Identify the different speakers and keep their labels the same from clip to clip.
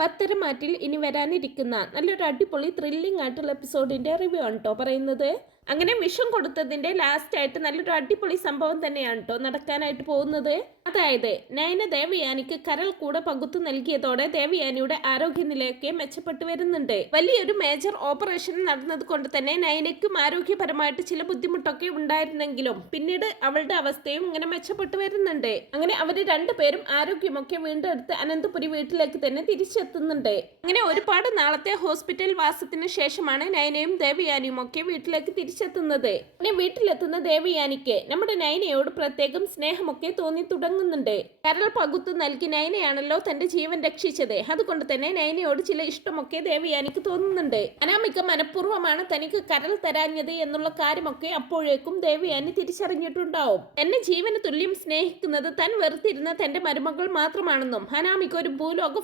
Speaker 1: പത്തരമാറ്റിൽ ഇനി വരാനിരിക്കുന്ന നല്ലൊരു അടിപൊളി ത്രില്ലിംഗ് ആയിട്ടുള്ള എപ്പിസോഡിന്റെ റിവ്യൂ ആണ് കേട്ടോ പറയുന്നത്. അങ്ങനെ വിഷം ലാസ്റ്റ് ആയിട്ട് നല്ലൊരു അടിപൊളി സംഭവം തന്നെയാണ് കേട്ടോ നടക്കാനായിട്ട് പോകുന്നത്. അതായത് നയന ദേവയാനിക്ക് കരൾ കൂടെ പകുത്തു നൽകിയതോടെ ദേവയാനിയുടെ ആരോഗ്യനിലയൊക്കെ മെച്ചപ്പെട്ടു വരുന്നുണ്ട്. വലിയൊരു മേജർ ഓപ്പറേഷൻ നടന്നത് കൊണ്ട് തന്നെ നയനയ്ക്കും ആരോഗ്യപരമായിട്ട് ചില ബുദ്ധിമുട്ടൊക്കെ ഉണ്ടായിരുന്നെങ്കിലും പിന്നീട് അവളുടെ അവസ്ഥയും ഇങ്ങനെ മെച്ചപ്പെട്ടു വരുന്നുണ്ട്. അങ്ങനെ അവർ രണ്ടുപേരും ആരോഗ്യമൊക്കെ വീണ്ടെടുത്ത് അനന്തപുരി വീട്ടിലേക്ക് തന്നെ തിരിച്ചെത്തുന്നുണ്ട്. അങ്ങനെ ഒരുപാട് നാളത്തെ ഹോസ്പിറ്റൽ വാസത്തിന് ശേഷമാണ് നയനയും ദേവയാനിയും ഒക്കെ വീട്ടിലേക്ക് തിരിച്ചെത്തുന്നത്. അങ്ങനെ വീട്ടിലെത്തുന്ന ദേവയാനിക്ക് നമ്മുടെ നയനയോട് പ്രത്യേകം സ്നേഹമൊക്കെ തോന്നി തുടങ്ങുന്നുണ്ട് കരൾ പകുത്ത് നൽകി നയനയാണല്ലോ തന്റെ ജീവൻ രക്ഷിച്ചത്. അതുകൊണ്ട് തന്നെ നയനയോട് ചില ഇഷ്ടമൊക്കെ ദേവി എനിക്ക് തോന്നുന്നുണ്ട്. അനാമിക മനഃപൂർവമാണ് തനിക്ക് കരൾ തരാഞ്ഞത് എന്നുള്ള കാര്യമൊക്കെ അപ്പോഴേക്കും ദേവയാനി തിരിച്ചറിഞ്ഞിട്ടുണ്ടാവും. എന്നെ ജീവന് തുല്യം സ്നേഹിക്കുന്നത് താൻ വെറുത്തിരുന്ന തന്റെ മരുമകൾ മാത്രമാണെന്നും അനാമിക ഒരു ഭൂലോക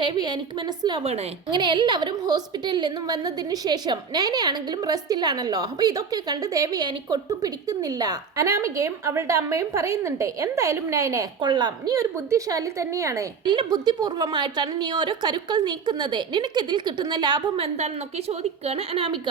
Speaker 1: ദേവി എനിക്ക് മനസ്സിലാവണേ. അങ്ങനെ എല്ലാവരും ഹോസ്പിറ്റലിൽ നിന്നും വന്നതിന് ശേഷം നയനയാണെങ്കിലും റെസ്റ്റിലാണല്ലോ. അപ്പൊ ഇതൊക്കെ കണ്ട് ദേവയാനിക്ക് ഒട്ടും പിടിക്കുന്നില്ല. അനാമികയും അവളുടെ അമ്മയും പറയുന്നുണ്ട് എന്തായാലും നയനെ കൊള്ളാം. നീ ഒരു ബുദ്ധിശാലി തന്നെയാണ്. നല്ല ബുദ്ധിപൂർവമായിട്ടാണ് നീ ഓരോ കരുക്കൾ നീക്കുന്നത്. നിനക്കിതിൽ കിട്ടുന്ന ലാഭം എന്താണെന്നൊക്കെ ചോദിക്കുകയാണ് അനാമിക.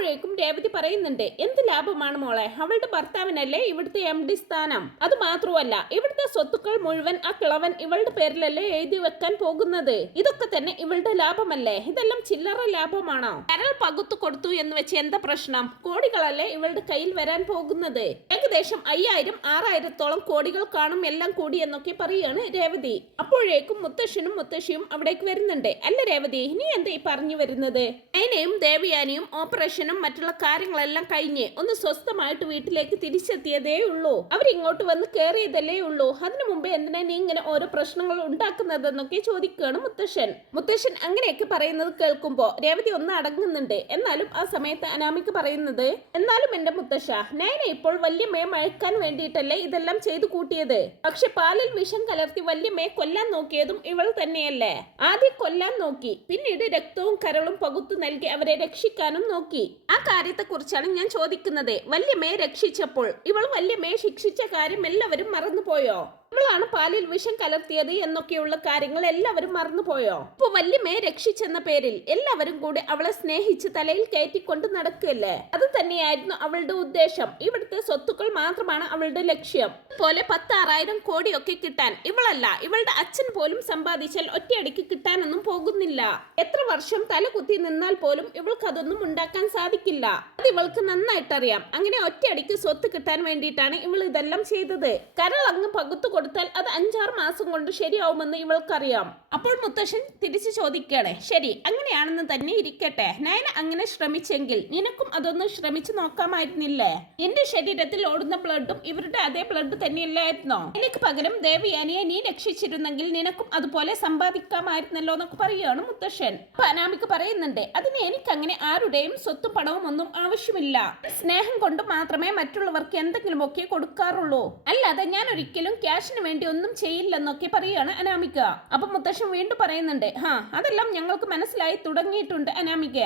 Speaker 1: അപ്പോഴേക്കും രേവതി പറയുന്നുണ്ട് എന്ത് ലാഭമാണ് മോളെ? അവളുടെ ഭർത്താവിനല്ലേ ഇവിടുത്തെ എം ഡി സ്ഥാനം? അത് മാത്രമല്ല ഇവിടുത്തെ സ്വത്തുക്കൾ മുഴുവൻ ആ കിളവൻ ഇവളുടെ പേരിലല്ലേ എഴുതി വെക്കാൻ പോകുന്നത്? ഇതൊക്കെ തന്നെ ഇവളുടെ ലാഭമല്ലേ? ഇതെല്ലാം ചില്ലറ ലാഭമാണോ? കരൾ പകുത്തു കൊടുത്തു എന്ന് വെച്ച് എന്താ പ്രശ്നം? കോടികളല്ലേ ഇവളുടെ കയ്യിൽ വരാൻ പോകുന്നത്? ഏകദേശം അയ്യായിരം ആറായിരത്തോളം കോടികൾ കാണും എല്ലാം കൂടി എന്നൊക്കെ പറയാണ് രേവതി. അപ്പോഴേക്കും മുത്തശ്ശനും മുത്തശ്ശിയും അവിടേക്ക് വരുന്നുണ്ട്. അല്ല രേവതി ഇനി എന്താ ഈ പറഞ്ഞു വരുന്നത്? അയനയും ദേവയാനിയും ഓപ്പറേഷനും മറ്റുള്ള കാര്യങ്ങളെല്ലാം കഴിഞ്ഞ് ഒന്ന് സ്വസ്ഥമായിട്ട് വീട്ടിലേക്ക് തിരിച്ചെത്തിയതേ ഉള്ളൂ. അവരിങ്ങോട്ട് വന്ന് കയറിയതല്ലേ ഉള്ളൂ. അതിനു മുമ്പ് എന്തിനാ നീ ഇങ്ങനെ ഓരോ പ്രശ്നങ്ങൾ ഉണ്ടാക്കുന്നതെന്നൊക്കെ ചോദിക്കുകയാണ് മുത്തശ്ശൻ. മുത്തശ്ശൻ അങ്ങനെയൊക്കെ പറയുന്നത് കേൾക്കുമ്പോ രേവതി ഒന്ന് അടങ്ങുന്നുണ്ട്. എന്നാലും ആ സമയത്ത് അനാമിക്ക് പറയുന്നത് എന്നാലും എന്റെ മുത്തശ്ശ നയന ഇപ്പോൾ വല്യമ്മയെ മഴക്കാൻ വേണ്ടിയിട്ടല്ലേ ഇതെല്ലാം ചെയ്തു കൂട്ടിയത്? പക്ഷെ പാലിൽ വിഷം കലർത്തി വലിയ വല്യമ്മയെ കൊല്ലാൻ നോക്കിയതും ഇവൾ തന്നെയല്ലേ? ആദ്യം കൊല്ലാൻ നോക്കി പിന്നീട് രക്തവും കരളും പകുത്തു നൽകി അവരെ രക്ഷിക്കാനും നോക്കി. ആ കാര്യത്തെക്കുറിച്ചാണ് ഞാൻ ചോദിക്കുന്നത്. വല്യമ്മയെ രക്ഷിച്ചപ്പോൾ. ഇവൾ വല്യമ്മയെ ശിക്ഷിച്ച കാര്യം എല്ലാവരും മറന്നുപോയോ? ഇവളാണ് പാലിൽ വിഷം കലർത്തിയത് എന്നൊക്കെയുള്ള കാര്യങ്ങൾ എല്ലാവരും മറന്നുപോയോ? ഇപ്പൊ വല്യമ്മയെ രക്ഷിച്ചെന്ന പേരിൽ എല്ലാവരും കൂടി അവളെ സ്നേഹിച്ച് തലയിൽ കയറ്റിക്കൊണ്ട് നടക്കുകയല്ലേ? അത് തന്നെയായിരുന്നു അവളുടെ ഉദ്ദേശം. ഇവിടുത്തെ സ്വത്തുക്കൾ മാത്രമാണ് അവളുടെ ലക്ഷ്യം. പോലെ പത്താറായിരം കോടിയൊക്കെ കിട്ടാൻ ഇവളല്ല ഇവളുടെ അച്ഛൻ പോലും സമ്പാദിച്ചാൽ ഒറ്റയടിക്ക് കിട്ടാനൊന്നും പോകുന്നില്ല. എത്ര വർഷം തല കുത്തി നിന്നാൽ പോലും ഇവൾക്ക് അതൊന്നും ഉണ്ടാക്കാൻ സാധിക്കില്ല. അത് ഇവൾക്ക് നന്നായിട്ടറിയാം. അങ്ങനെ ഒറ്റയടിക്ക് സ്വത്ത് കിട്ടാൻ വേണ്ടിയിട്ടാണ് ഇവൾ ഇതെല്ലാം ചെയ്തത്. കരൾ അങ്ങ് പകുത്തു കൊടുത്താൽ അത് അഞ്ചാറ് മാസം കൊണ്ട് ശരിയാവുമെന്ന് ഇവൾക്കറിയാം. അപ്പോൾ മുത്തശ്ശൻ തിരിച്ചു ചോദിക്കണേ ശരി അങ്ങനെയാണെന്ന് തന്നെ ഇരിക്കട്ടെ. നയന അങ്ങനെ ശ്രമിച്ചെങ്കിൽ നിനക്കും അതൊന്ന് ശ്രമിച്ചു നോക്കാമായിരുന്നില്ലേ? എന്റെ ശരീരത്തിൽ ഓടുന്ന ബ്ലഡും ഇവരുടെ അതേ ബ്ലഡ് തന്നെയല്ലായിരുന്നോ? എനിക്ക് പകരം ദേവയാനിയെ നീ രക്ഷിച്ചിരുന്നെങ്കിൽ നിനക്കും അതുപോലെ സമ്പാദിക്കാമായിരുന്നല്ലോ എന്നൊക്കെ പറയുകയാണ് മുത്തശ്ശൻ. അപ്പൊ അനാമിക്ക് പറയുന്നുണ്ട് അതിന് എനിക്ക് അങ്ങനെ ആരുടെയും സ്വത്തും പണവും ഒന്നും ആവശ്യമില്ല. സ്നേഹം കൊണ്ട് മാത്രമേ മറ്റുള്ളവർക്ക് എന്തെങ്കിലുമൊക്കെ കൊടുക്കാറുള്ളൂ. അല്ലാതെ ഞാൻ ഒരിക്കലും ക്യാഷിന് വേണ്ടി ഒന്നും ചെയ്യില്ലെന്നൊക്കെ പറയുകയാണ് അനാമിക. അപ്പൊ മുത്തശ്ശൻ വീണ്ടും പറയുന്നുണ്ട് ഹാ അതെല്ലാം ഞങ്ങൾക്ക് മനസ്സിലായി തുടങ്ങിയിട്ടുണ്ട് അനാമിക.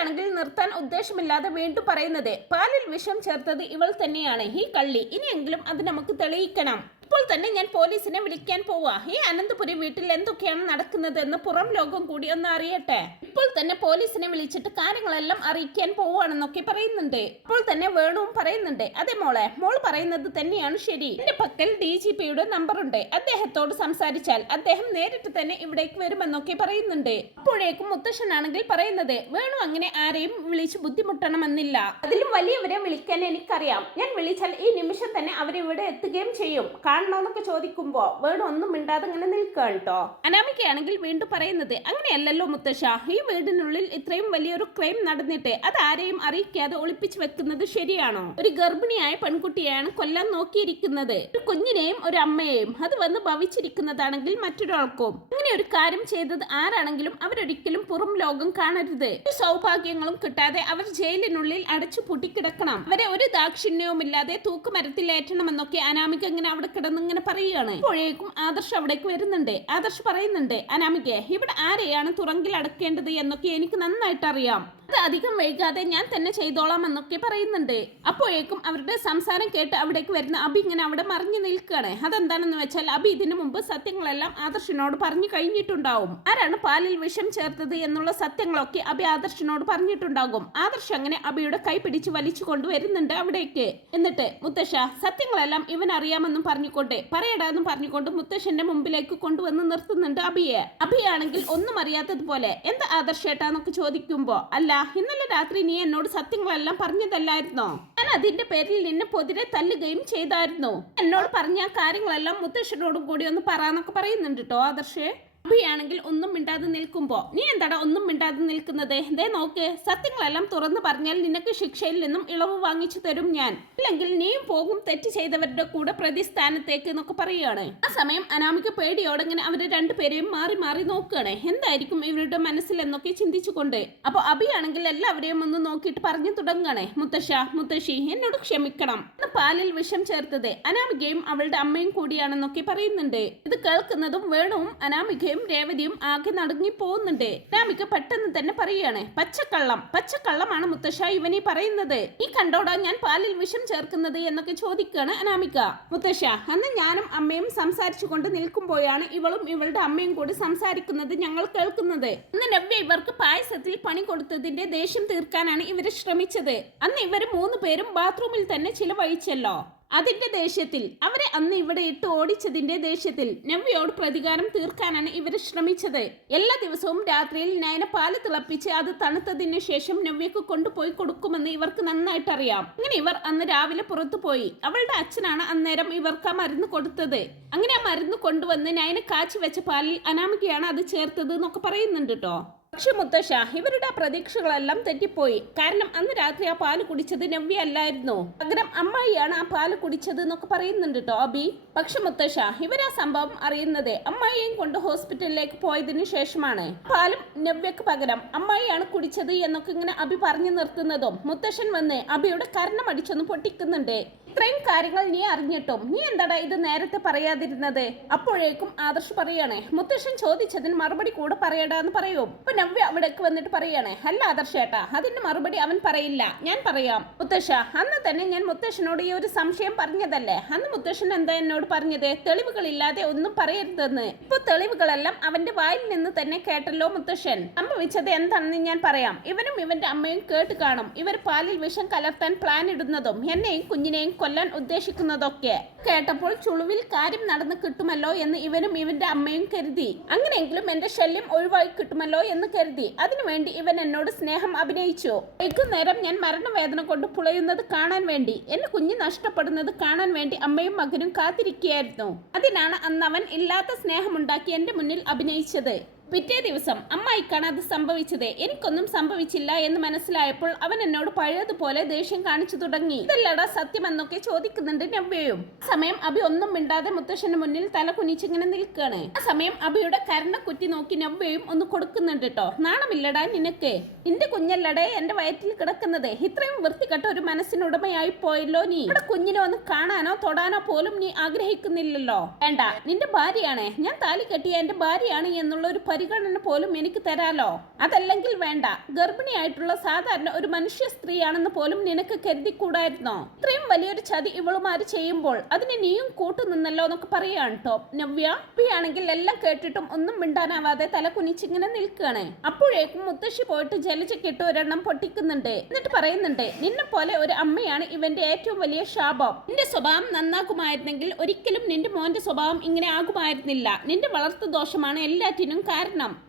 Speaker 1: ആണെങ്കിൽ നിർത്താൻ ഉദ്ദേശമില്ലാതെ വീണ്ടും പറയുന്നത് പാലിൽ വിഷം ചേർത്തത് ഇവൾ തന്നെയാണ് ഈ കള്ളി. ഇനിയെങ്കിലും അത് നമുക്ക് തെളിയിക്കണം. ഇപ്പോൾ തന്നെ ഞാൻ പോലീസിനെ വിളിക്കാൻ പോവാ. ഈ അനന്തപുരി വീട്ടിൽ എന്തൊക്കെയാണ് നടക്കുന്നത് എന്ന് പുറം ലോകം കൂടി ഒന്ന് അറിയട്ടെ. ഇപ്പോൾ തന്നെ പോലീസിനെ വിളിച്ചിട്ട് കാര്യങ്ങളെല്ലാം അറിയിക്കാൻ പോവുകയാണെന്നൊക്കെ പറയുന്നുണ്ട്. അപ്പോൾ തന്നെ വേണുവും പറയുന്നുണ്ട്. അതെ മോളെ മോൾ പറയുന്നത് തന്നെയാണ് ശരി. എന്റെ പക്കൽ ഡി ജി പിയുടെ നമ്പറുണ്ട്. അദ്ദേഹത്തോട് സംസാരിച്ചാൽ അദ്ദേഹം നേരിട്ട് തന്നെ ഇവിടേക്ക് വരുമെന്നൊക്കെ പറയുന്നുണ്ട്. അപ്പോഴേക്കും മുത്തശ്ശനാണെങ്കിൽ പറയുന്നത് വേണു അങ്ങനെ ആരെയും വിളിച്ച് ബുദ്ധിമുട്ടണമെന്നില്ല. അതിലും വലിയവരെ വിളിക്കാൻ എനിക്കറിയാം. ഞാൻ വിളിച്ചാൽ ഈ നിമിഷം തന്നെ അവരിവിടെ എത്തുകയും ചെയ്യും. കാണണമെന്നൊക്കെ ചോദിക്കുമ്പോ വേണു ഒന്നും മിണ്ടാതെ ഇങ്ങനെ നിൽക്കുക കേട്ടോ അനാമികയാണെങ്കിൽ വീണ്ടും പറയുന്നത് അങ്ങനെയല്ലല്ലോ മുത്തശ്ശ ഈ വീടിനുള്ളിൽ ഇത്രയും വലിയൊരു ക്രൈം നടന്നിട്ട് അത് ആരെയും അറിയിക്കാതെ ഒളിപ്പിച്ചു വെക്കുന്നത് ശരിയാണോ? ഒരു ഗർഭിണിയായ പെൺകുട്ടിയെയാണ് കൊല്ലാൻ നോക്കിയിരിക്കുന്നത്. ഒരു കുഞ്ഞിനെയും ഒരു അമ്മയെയും അത് വന്ന് ഭവിച്ചിരിക്കുന്നതാണെങ്കിൽ മറ്റൊരാൾക്കും. അങ്ങനെ ഒരു കാര്യം ചെയ്തത് ആരാണെങ്കിലും അവരൊരിക്കലും പുറം ലോകം കാണരുത്. ഒരു സൗഭാഗ്യങ്ങളും കിട്ടാതെ അവർ ജയിലിനുള്ളിൽ അടച്ചു പൂട്ടിക്കിടക്കണം. അവരെ ഒരു ദാക്ഷിണ്യവുമില്ലാതെ തൂക്കുമരത്തിലേറ്റണമെന്നൊക്കെ അനാമിക ഇങ്ങനെ അവിടെ കിടന്ന് ഇങ്ങനെ പറയുകയാണ്. അപ്പോഴേക്കും ആദർശ് അവിടേക്ക് വരുന്നുണ്ട്. ആദർശ് പറയുന്നുണ്ട് അനാമികെ ഇവിടെ ആരെയാണ് തുറങ്കിൽ അടക്കേണ്ടത് എന്നൊക്കെ എനിക്ക് നന്നായിട്ട് അറിയാം അത് അധികം വൈകാതെ ഞാൻ തന്നെ ചെയ്തോളാം എന്നൊക്കെ പറയുന്നുണ്ട്. അപ്പോഴേക്കും അവരുടെ സംസാരം കേട്ട് അവിടേക്ക് വരുന്ന അബി ഇങ്ങനെ അവിടെ മറിഞ്ഞു നിൽക്കുകയാണ്. അതെന്താണെന്ന് വെച്ചാൽ അബി ഇതിനു മുമ്പ് സത്യങ്ങളെല്ലാം ആദർശിനോട് പറഞ്ഞു കഴിഞ്ഞിട്ടുണ്ടാവും. ആരാണ് പാലിൽ വിഷം ചേർത്തത് എന്നുള്ള സത്യങ്ങളൊക്കെ അബി ആദർശിനോട് പറഞ്ഞിട്ടുണ്ടാകും. ആദർശ് അങ്ങനെ അബിയുടെ കൈ പിടിച്ച് വലിച്ചു കൊണ്ടുവരുന്നുണ്ട് അവിടേക്ക്. എന്നിട്ട് മുത്തശ്ശ സത്യങ്ങളെല്ലാം ഇവൻ അറിയാമെന്നും പറഞ്ഞുകൊണ്ട് പറയടാന്നും പറഞ്ഞുകൊണ്ട് മുത്തശ്ശന്റെ മുമ്പിലേക്ക് കൊണ്ടുവന്ന് നിർത്തുന്നുണ്ട് അബിയെ. അബിയാണെങ്കിൽ ഒന്നും അറിയാത്തതുപോലെ എന്താ ആദർശേട്ടാന്നൊക്കെ ചോദിക്കുമ്പോ അല്ല ഇന്നലെ രാത്രി നീ എന്നോട് സത്യങ്ങളെല്ലാം പറഞ്ഞതല്ലായിരുന്നോ? ഞാൻ അതിന്റെ പേരിൽ നിന്നെ പൊതിരെ തല്ലുകയും ചെയ്തായിരുന്നു. എന്നോട് പറഞ്ഞ കാര്യങ്ങളെല്ലാം മുത്തശ്ശനോടും കൂടി ഒന്ന് പറയാന്നൊക്കെ പറയുന്നുണ്ട് കേട്ടോ ആദർശേ. അഭിയാണെങ്കിൽ ഒന്നും മിണ്ടാതെ നിൽക്കുമ്പോ നീ എന്താടാ ഒന്നും മിണ്ടാതെ നിൽക്കുന്നത്? ദേ നോക്ക് സത്യങ്ങളെല്ലാം തുറന്നു പറഞ്ഞാൽ നിനക്ക് ശിക്ഷയിൽ നിന്നും ഇളവ് വാങ്ങിച്ചു തരും ഞാൻ. ഇല്ലെങ്കിൽ നീയും പോകും തെറ്റ് ചെയ്തവരുടെ കൂടെ പ്രതിസ്ഥാനത്തേക്ക് എന്നൊക്കെ പറയുകയാണ് ആ സമയം അനാമിക പേടിയോടെ ഇങ്ങനെ അവരെ രണ്ടുപേരെയും മാറി മാറി നോക്കുകയാണ്. എന്തായിരിക്കും ഇവരുടെ മനസ്സിൽ എന്നൊക്കെ ചിന്തിച്ചുകൊണ്ട്. അപ്പൊ അഭിയാണെങ്കിൽ എല്ലാവരെയും ഒന്ന് നോക്കിയിട്ട് പറഞ്ഞു തുടങ്ങുകയാണ് മുത്തശ്ശ മുത്തശ്ശി എന്നോട് ക്ഷമിക്കണം പാലിൽ വിഷം ചേർത്തത് അനാമികയും അവളുടെ അമ്മയും കൂടിയാണെന്നൊക്കെ പറയുന്നുണ്ട്. ഇത് കേൾക്കുന്നതും വേണവും അനാമികയും രേവതിയും ആകെ നടുങ്ങി പോകുന്നുണ്ട്. അനാമിക പെട്ടെന്ന് തന്നെ പറയുകയാണ് പച്ചക്കള്ളം പച്ചക്കള്ളമാണ് മുത്തശ്ശ ഇവനീ പറയുന്നത്. ഈ കണ്ടോടാ ഞാൻ പാലിൽ വിഷം ചേർക്കുന്നത് എന്നൊക്കെ ചോദിക്കുകയാണ് അനാമിക. മുത്തശ്ശ അന്ന് ഞാനും അമ്മയും സംസാരിച്ചു കൊണ്ട് നിൽക്കുമ്പോഴാണ് ഇവളും ഇവളുടെ അമ്മയും കൂടി സംസാരിക്കുന്നത് ഞങ്ങൾ കേൾക്കുന്നത്. അന്ന് നവ്യ ഇവർക്ക് പായസത്തിൽ പണി കൊടുത്തതിന്റെ ദേഷ്യം തീർക്കാനാണ് ഇവർ ശ്രമിച്ചത്. അന്ന് ഇവർ മൂന്ന് പേരും ബാത്റൂമിൽ തന്നെ ചിലവഴിച്ചല്ലോ. അതിന്റെ ദേഷ്യത്തിൽ. അവരെ അന്ന് ഇവിടെ ഇട്ട് ഓടിച്ചതിന്റെ ദേഷ്യത്തിൽ നവ്യയോട് പ്രതികാരം തീർക്കാനാണ് ഇവർ ശ്രമിച്ചത്. എല്ലാ ദിവസവും രാത്രിയിൽ നയന പാൽ തിളപ്പിച്ച് അത് തണുത്തതിന് ശേഷം നവ്യക്ക് കൊണ്ടുപോയി കൊടുക്കുമെന്ന് ഇവർക്ക് നന്നായിട്ട് അറിയാം അങ്ങനെ ഇവർ അന്ന് രാവിലെ പുറത്തു പോയി. അവളുടെ അച്ഛനാണ് അന്നേരം ഇവർക്ക് ആ മരുന്ന് കൊടുത്തത്. അങ്ങനെ ആ മരുന്ന് കൊണ്ടുവന്ന് നയന കാച്ചി വെച്ച പാലിൽ അനാമികയാണ് അത് ചേർത്തത് എന്നൊക്കെ പറയുന്നുണ്ട് കേട്ടോ പക്ഷെ മുത്തശ്ശ ഇവരുടെ പ്രതീക്ഷകളെല്ലാം തെറ്റിപ്പോയി. കാരണം അന്ന് രാത്രി ആ പാൽ കുടിച്ചത് നവ്യ അല്ലായിരുന്നു. പകരം അമ്മായിയാണ് ആ പാൽ കുടിച്ചത് എന്നൊക്കെ പറയുന്നുണ്ട് കേട്ടോ അബി. പക്ഷെ മുത്തശ്ശ ഇവരാ സംഭവം അറിയുന്നത് അമ്മായിയെയും കൊണ്ട് ഹോസ്പിറ്റലിലേക്ക് പോയതിനു ശേഷമാണ്. പാലും നവ്യക്ക് പകരം അമ്മായിയാണ് കുടിച്ചത് എന്നൊക്കെ ഇങ്ങനെ അബി പറഞ്ഞു നിർത്തുന്നതും മുത്തശ്ശൻ വന്ന് അബിയുടെ കരണം അടിച്ചൊന്ന് പൊട്ടിക്കുന്നുണ്ട്. ഇത്രയും കാര്യങ്ങൾ നീ അറിഞ്ഞിട്ടും നീ എന്താടാ ഇത് നേരത്തെ പറയാതിരുന്നത്? അപ്പോഴേക്കും ആദർശ് പറയണേ മുത്തശ്ശൻ ചോദിച്ചതിന് മറുപടി കൂടെ പറയടാ എന്ന് പറയും. അപ്പൊ നവ്യ അവിടേക്ക് വന്നിട്ട് പറയണേ അല്ല ആദർശേട്ടാ അതിന് മറുപടി അവൻ പറയില്ല. ഞാൻ പറയാം. മുത്തശ്ശ അന്ന് തന്നെ ഞാൻ മുത്തശ്ശനോട് ഈ ഒരു സംശയം പറഞ്ഞതല്ലേ? അന്ന് മുത്തശ്ശൻ എന്താ എന്നോട് പറഞ്ഞത്? തെളിവുകളില്ലാതെ ഒന്നും പറയരുതെന്ന്. ഇപ്പൊ തെളിവുകളെല്ലാം അവന്റെ വായിൽ നിന്ന് തന്നെ കേട്ടല്ലോ മുത്തശ്ശൻ. സംഭവിച്ചത് എന്താണെന്ന് ഞാൻ പറയാം. ഇവനും ഇവന്റെ അമ്മയും കേട്ട് കാണും. ഇവർ പാലിൽ വിഷം കലർത്താൻ പ്ലാൻ ഇടുന്നതും എന്നെയും കുഞ്ഞിനെയും കൊല്ലാൻ ഉദ്ദേശിക്കുന്നതൊക്കെ. കേട്ടപ്പോൾ ചുളുവിൽ കാര്യം നടന്ന് കിട്ടുമല്ലോ എന്ന് ഇവനും ഇവന്റെ അമ്മയും കരുതി. അങ്ങനെയെങ്കിലും എന്റെ ശല്യം ഒഴിവായി കിട്ടുമല്ലോ എന്ന് കരുതി. അതിനുവേണ്ടി ഇവൻ എന്നോട് സ്നേഹം അഭിനയിച്ചു. വൈകുന്നേരം ഞാൻ മരണവേദന കൊണ്ട് പുളയുന്നത് കാണാൻ വേണ്ടി എന്റെ കുഞ്ഞ് നഷ്ടപ്പെടുന്നത് കാണാൻ വേണ്ടി അമ്മയും മകനും കാത്തിരിക്കുകയായിരുന്നു. അതിനാണ് അന്ന് അവൻ ഇല്ലാത്ത സ്നേഹമുണ്ടാക്കി എന്റെ മുന്നിൽ അഭിനയിച്ചത്. പിറ്റേ ദിവസം അമ്മായിക്കാണ് അത് സംഭവിച്ചത്. എനിക്കൊന്നും സംഭവിച്ചില്ല എന്ന് മനസ്സിലായപ്പോൾ അവൻ എന്നോട് പഴയതുപോലെ ദേഷ്യം കാണിച്ചു തുടങ്ങി. ഇതല്ലടാ സത്യമെന്നൊക്കെ ചോദിക്കുന്നുണ്ട് നവ്യയും. സമയം അഭി ഒന്നും മിണ്ടാതെ മുത്തശ്ശന് മുന്നിൽ തല കുനിച്ചിങ്ങനെ നിൽക്കുകയാണ് ആ സമയം അഭിയുടെ കരണക്കുറ്റി നോക്കി നവ്യയും ഒന്ന് കൊടുക്കുന്നുണ്ട് കേട്ടോ നാണമില്ലടാ നിനക്ക്. നിന്റെ കുഞ്ഞല്ലടേ എന്റെ വയറ്റിൽ കിടക്കുന്നത്. ഇത്രയും വൃത്തികെട്ട ഒരു മനസ്സിനുടമയായി പോയല്ലോ നീ. ഇവിടെ കുഞ്ഞിനെ ഒന്ന് കാണാനോ തൊടാനോ പോലും നീ ആഗ്രഹിക്കുന്നില്ലല്ലോ. വേണ്ട നിന്റെ ഭാര്യയാണ്. ഞാൻ താലി കെട്ടിയ എന്റെ ഭാര്യയാണ് എന്നുള്ള ഒരു പരിഗണന പോലും എനിക്ക് തരാലോ? അതല്ലെങ്കിൽ വേണ്ട. ഗർഭിണിയായിട്ടുള്ള സാധാരണ ഒരു മനുഷ്യ സ്ത്രീയാണെന്ന് പോലും നിനക്ക് കരുതിക്കൂടായിരുന്നോ? ഇത്രയും വലിയൊരു ചതി ഇവളുമാര് ചെയ്യുമ്പോൾ അതിനെ നീയും കൂട്ടുനിന്നല്ലോ എന്നൊക്കെ പറയാണ് കേട്ടോ നവ്യ ആണെങ്കിൽ എല്ലാം കേട്ടിട്ടും ഒന്നും മിണ്ടാനാവാതെ തല കുനിച്ചിങ്ങനെ നിൽക്കുകയാണ്. അപ്പോഴേക്കും മുത്തശ്ശി പോയിട്ട് ജലജക്കിട്ട് ഒരെണ്ണം പൊട്ടിക്കുന്നുണ്ട്. എന്നിട്ട് പറയുന്നുണ്ട് നിന്നെ പോലെ ഒരു അമ്മയാണ് ഇവന്റെ ഏറ്റവും വലിയ ശാപം. നിന്റെ സ്വഭാവം നന്നാക്കുമായിരുന്നെങ്കിൽ ഒരിക്കലും നിന്റെ മോന്റെ സ്വഭാവം ഇങ്ങനെ ആകുമായിരുന്നില്ല. നിന്റെ വളർത്തു ദോഷമാണ് എല്ലാറ്റിനും കാരണം.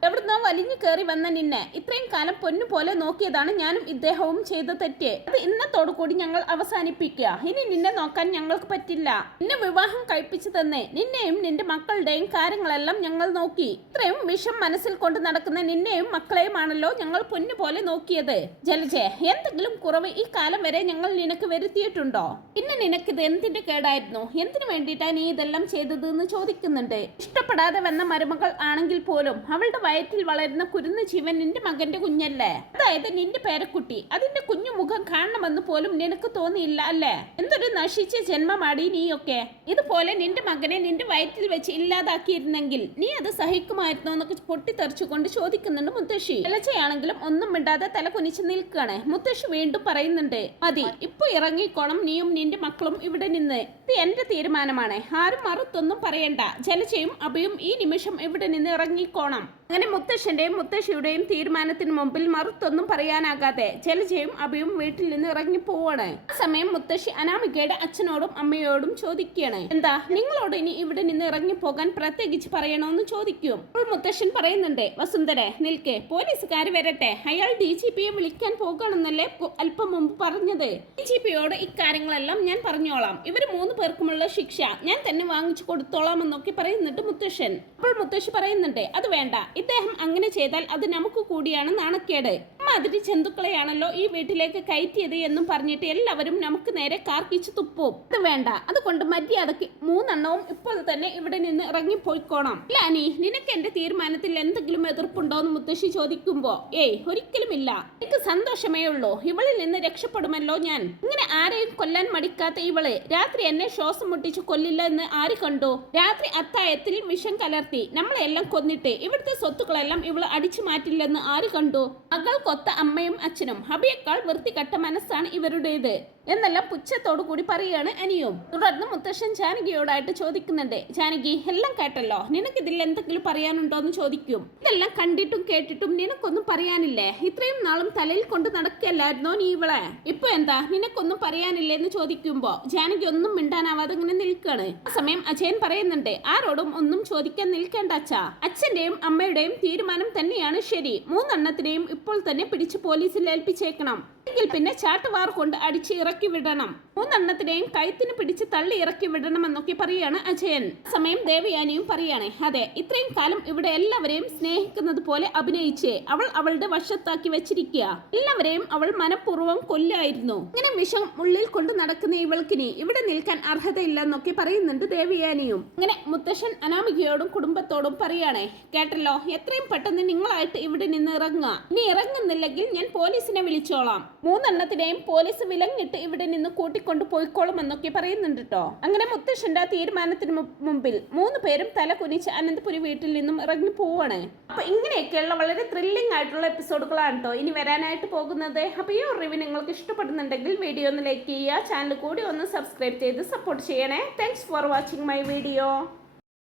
Speaker 1: എവിടുന്നോ വലിഞ്ഞു കയറി വന്ന നിന്നെ. ഇത്രയും കാലം പൊന്നു പോലെ നോക്കിയതാണ് ഞാനും ഇദ്ദേഹവും ചെയ്ത തെറ്റ്. അത് ഇന്നത്തോടു കൂടി ഞങ്ങൾ അവസാനിപ്പിക്കുക. ഇനി നിന്നെ നോക്കാൻ ഞങ്ങൾക്ക് പറ്റില്ല. നിന്നെ വിവാഹം കഴിപ്പിച്ചു തന്നെ. നിന്നെയും നിന്റെ മക്കളുടെയും കാര്യങ്ങളെല്ലാം ഞങ്ങൾ നോക്കി. ഇത്രയും വിഷം മനസ്സിൽ കൊണ്ട് നടക്കുന്ന നിന്നെയും മക്കളെയുമാണല്ലോ ഞങ്ങൾ പൊന്നു പോലെ നോക്കിയത്. ജലജെ എന്തെങ്കിലും കുറവ് ഈ കാലം വരെ ഞങ്ങൾ നിനക്ക് വരുത്തിയിട്ടുണ്ടോ? പിന്നെ നിനക്കിത് എന്തിന്റെ കേടായിരുന്നു? എന്തിനു വേണ്ടിയിട്ടാണ് നീ ഇതെല്ലാം ചെയ്തത് എന്ന് ചോദിക്കുന്നുണ്ട്. ഇഷ്ടപ്പെടാതെ വന്ന മരുമകൾ ആണെങ്കിൽ പോലും അവളുടെ വയറ്റിൽ വളരുന്ന കുരുന്ന് ജീവൻ നിന്റെ മകന്റെ കുഞ്ഞല്ലേ? അതായത് നിന്റെ പേരക്കുട്ടി. അതിന്റെ കുഞ്ഞു മുഖം കാണണമെന്ന് പോലും നിനക്ക് തോന്നിയില്ല അല്ലേ? എന്തൊരു നശിച്ച ജന്മമാടി നീയൊക്കെ. ഇതുപോലെ നിന്റെ മകനെ നിന്റെ വയറ്റിൽ വെച്ച് ഇല്ലാതാക്കിയിരുന്നെങ്കിൽ നീ അത് സഹിക്കുമായിരുന്നോ എന്നൊക്കെ പൊട്ടിത്തെറിച്ചുകൊണ്ട് ചോദിക്കുന്നുണ്ട് മുത്തശ്ശി. ഇലച്ചയാണെങ്കിലും ഒന്നും മിണ്ടാതെ തല കുനിച്ച് നിൽക്കുകയാണ്. മുത്തശ്ശി വീണ്ടും പറയുന്നുണ്ട് മതി ഇപ്പൊ ഇറങ്ങിക്കോണം. നീയും നിന്റെ മക്കളും ഇവിടെ നിന്ന്. ഇത് എന്റെ തീരുമാനമാണ്. ആരും മറുത്തൊന്നും പറയണ്ട. ജലജയും അഭയും ഈ നിമിഷം ഇവിടെ നിന്ന് ഇറങ്ങിക്കോണം. അങ്ങനെ മുത്തശ്ശന്റെയും മുത്തശ്ശിയുടെയും തീരുമാനത്തിന് മുമ്പിൽ മറുത്തൊന്നും പറയാനാകാതെ ജലജയും അഭിയും വീട്ടിൽ നിന്ന് ഇറങ്ങി പോവാണ്. ആ സമയം മുത്തശ്ശി അനാമികയുടെ അച്ഛനോടും അമ്മയോടും ചോദിക്കുകയാണ്. എന്താ നിങ്ങളോട് ഇനി ഇവിടെ നിന്ന് ഇറങ്ങി പോകാൻ പ്രത്യേകിച്ച് പറയണമെന്ന് ചോദിക്കും. അപ്പോൾ മുത്തശ്ശൻ പറയുന്നുണ്ട് വസുന്ധരെ നിൽക്കെ പോലീസുകാർ വരട്ടെ. അയാൾ ഡി ജി പിയെ വിളിക്കാൻ പോകണമെന്നല്ലേ അല്പം മുമ്പ് പറഞ്ഞത്. ഡി ജി പിയോട് ഇക്കാര്യങ്ങളെല്ലാം ഞാൻ പറഞ്ഞോളാം. ഇവർ മൂന്ന് പേർക്കുമുള്ള ശിക്ഷ. ഞാൻ തന്നെ വാങ്ങിച്ചു കൊടുത്തോളാം എന്നൊക്കെ പറയുന്നുണ്ട് മുത്തശ്ശൻ. അപ്പോൾ മുത്തശ്ശി പറയുന്നുണ്ട് അത് വേണ്ട. ഇദ്ദേഹം അങ്ങനെ ചെയ്താൽ അത് നമുക്ക് കൂടിയാണ് നാണക്കേട് മാതിരി ജന്തുക്കളെയാണല്ലോ ഈ വീട്ടിലേക്ക് കയറ്റിയത് എന്നും പറഞ്ഞിട്ട് എല്ലാവരും നമുക്ക് നേരെ കാർക്കിച്ച് തുപ്പും. അത് വേണ്ട. അതുകൊണ്ട് മര്യാദയ്ക്ക് മൂന്നെണ്ണവും ഇപ്പോൾ തന്നെ ഇവിടെ നിന്ന് ഇറങ്ങിപ്പോയിക്കോണം. ഇല്ല അനി നിനക്ക് എന്റെ തീരുമാനത്തിൽ എന്തെങ്കിലും എതിർപ്പുണ്ടോ എന്ന് മുത്തശ്ശി ചോദിക്കുമ്പോ ഏയ് ഒരിക്കലുമില്ല. എനിക്ക് സന്തോഷമേ ഉള്ളൂ. ഇവളിൽ നിന്ന് രക്ഷപ്പെടുമല്ലോ ഞാൻ. ഇങ്ങനെ ആരെയും കൊല്ലാൻ മടിക്കാത്ത ഇവൾ രാത്രി എന്നെ ശ്വാസം മുട്ടിച്ച് കൊല്ലില്ല എന്ന് ആര് കണ്ടു? രാത്രി അത്തായത്തിൽ വിഷം കലർത്തി നമ്മളെല്ലാം കൊന്നിട്ട് ഇവിടുത്തെ സ്വത്തുക്കളെല്ലാം ഇവൾ അടിച്ചു മാറ്റില്ലെന്ന് ആര് കണ്ടു? മകൾ കൊത്ത അമ്മയും അച്ഛനും ഹബിയേക്കാൾ വൃത്തികെട്ട മനസ്സാണ് ഇവരുടേത്. എന്നെല്ലാം പുച്ഛത്തോടു കൂടി പറയുകയാണ് അനിയും. തുടർന്ന് മുത്തശ്ശൻ ജാനകിയോടായിട്ട് ചോദിക്കുന്നുണ്ട് ജാനകി എല്ലാം കേട്ടല്ലോ? നിനക്ക് ഇതിൽ എന്തെങ്കിലും പറയാനുണ്ടോ എന്ന് ചോദിക്കും. ഇതെല്ലാം കണ്ടിട്ടും കേട്ടിട്ടും നിനക്കൊന്നും പറയാനില്ലേ? ഇത്രയും നാളും തലയിൽ കൊണ്ട് നടക്കല്ലായിരുന്നോ നീ ഇവളെ? ഇപ്പൊ എന്താ? നിനക്കൊന്നും പറയാനില്ലേ എന്ന് ചോദിക്കുമ്പോ ജാനകി ഒന്നും മിണ്ടാനാവാതെ ഇങ്ങനെ നിൽക്കാണ്. ആ സമയം അജയൻ പറയുന്നുണ്ട് ആരോടും ഒന്നും ചോദിക്കാൻ നിൽക്കേണ്ട അച്ഛാ. അച്ഛന്റെയും അമ്മയുടെയും തീരുമാനം തന്നെയാണ് ശരി. മൂന്നെണ്ണത്തിനെയും ഇപ്പോൾ തന്നെ പിടിച്ച് പോലീസിൽ ഏൽപ്പിച്ചേക്കണം. എങ്കിൽ പിന്നെ ചാട്ടുവാർ കൊണ്ട് അടിച്ച് ഇറക്കി വിടണം. മൂന്നെണ്ണത്തിനെയും കഴുത്തിന് പിടിച്ച് തള്ളി ഇറക്കി വിടണം എന്നൊക്കെ പറയാണ് അജയൻ. സമയം ദേവയാനിയും പറയാണ് അതെ ഇത്രയും കാലം ഇവിടെ എല്ലാവരെയും സ്നേഹിക്കുന്നത് പോലെ അഭിനയിച്ച് അവൾ അവളുടെ വശത്താക്കി വെച്ചിരിക്കുക. എല്ലാവരെയും അവൾ മനഃപൂർവം കൊല്ലായിരുന്നു. ഇങ്ങനെ വിഷം ഉള്ളിൽ കൊണ്ട് നടക്കുന്ന ഇവൾക്കിനി ഇവിടെ നിൽക്കാൻ അർഹതയില്ല എന്നൊക്കെ പറയുന്നുണ്ട് ദേവയാനിയും. അങ്ങനെ മുത്തശ്ശൻ അനാമികയോടും കുടുംബത്തോടും പറയാണ് കേട്ടല്ലോ എത്രയും പെട്ടെന്ന് നിങ്ങളായിട്ട് ഇവിടെ നിന്ന് ഇറങ്ങുക. ഇനി ഇറങ്ങുന്നില്ലെങ്കിൽ ഞാൻ പോലീസിനെ വിളിച്ചോളാം. മൂന്നെണ്ണത്തിനെയും പോലീസ് വിലങ്ങിട്ട് ഇവിടെ നിന്ന് കൂട്ടിക്കൊണ്ട് പോയിക്കോളും എന്നൊക്കെ പറയുന്നുണ്ട് കേട്ടോ അങ്ങനെ മുത്തശ്ശന്റെ തീരുമാനത്തിന് മുമ്പിൽ മൂന്ന് പേരും തല കുനിച്ച് അനന്തപുരി വീട്ടിൽ നിന്നും ഇറങ്ങി പോവാണ്. അപ്പൊ ഇങ്ങനെയൊക്കെയുള്ള വളരെ ത്രില്ലിംഗ് ആയിട്ടുള്ള എപ്പിസോഡുകളാണ് കേട്ടോ ഇനി വരാനായിട്ട് പോകുന്നത്. അപ്പൊ ഈ റിവ്യൂ നിങ്ങൾക്ക് ഇഷ്ടപ്പെടുന്നുണ്ടെങ്കിൽ വീഡിയോ ഒന്ന് ലൈക്ക് ചെയ്യുക. ചാനൽ കൂടി ഒന്ന് സബ്സ്ക്രൈബ് ചെയ്ത് സപ്പോർട്ട് ചെയ്യണേ. Thanks for watching my video